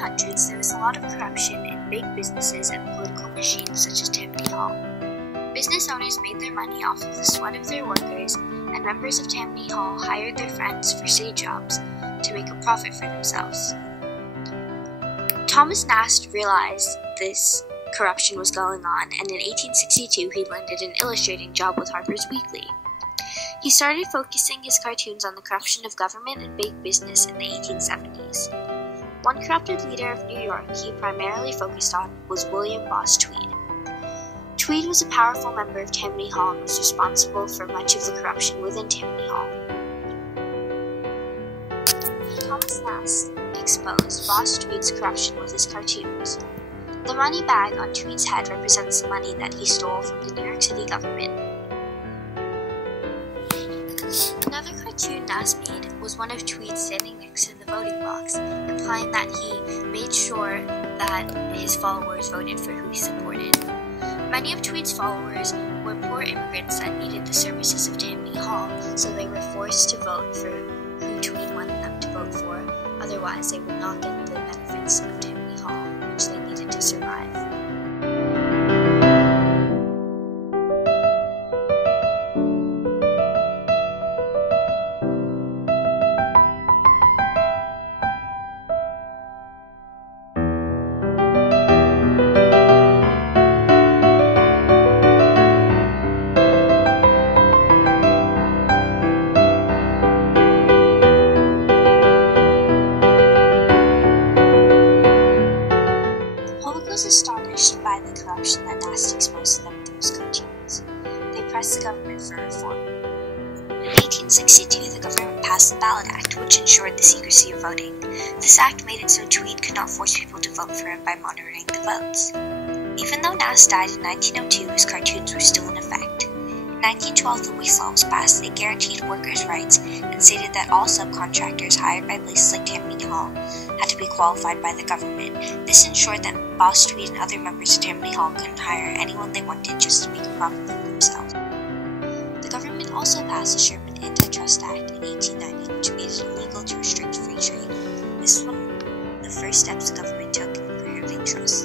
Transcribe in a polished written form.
1800s, there was a lot of corruption in big businesses and political machines such as Tammany Hall. Business owners made their money off of the sweat of their workers, and members of Tammany Hall hired their friends for city jobs to make a profit for themselves. Thomas Nast realized this corruption was going on, and in 1862 he landed an illustrating job with Harper's Weekly. He started focusing his cartoons on the corruption of government and big business in the 1870s. One corrupted leader of New York he primarily focused on was William Boss Tweed. Tweed was a powerful member of Tammany Hall and was responsible for much of the corruption within Tammany Hall. Thomas Nast exposed Boss Tweed's corruption with his cartoons. The money bag on Tweed's head represents the money that he stole from the New York City government. Another cartoon Nast made was one of Tweed standing next to the voting box, implying that he made sure that his followers voted for who he supported. Many of Tweed's followers were poor immigrants that needed the services of Tammany Hall, so they were forced to vote for who Tweed wanted them to vote for, otherwise they would not get the benefits of Tammany Hall, which they needed to survive. Was astonished by the corruption that Nast exposed to them through his cartoons. They pressed the government for reform. In 1862, the government passed the Ballot Act, which ensured the secrecy of voting. This act made it so Tweed could not force people to vote for him by monitoring the votes. Even though Nast died in 1902, his cartoons were still in effect. In 1912, the Waste Law was passed. It guaranteed workers' rights and stated that all subcontractors hired by places like Tammany Hall had to be qualified by the government. This ensured that Boss Tweed and other members of Tammany Hall couldn't hire anyone they wanted just to make a profit for themselves. The government also passed the Sherman Antitrust Act in 1890, which made it illegal to restrict free trade. This was one of the first steps the government took in improving trust.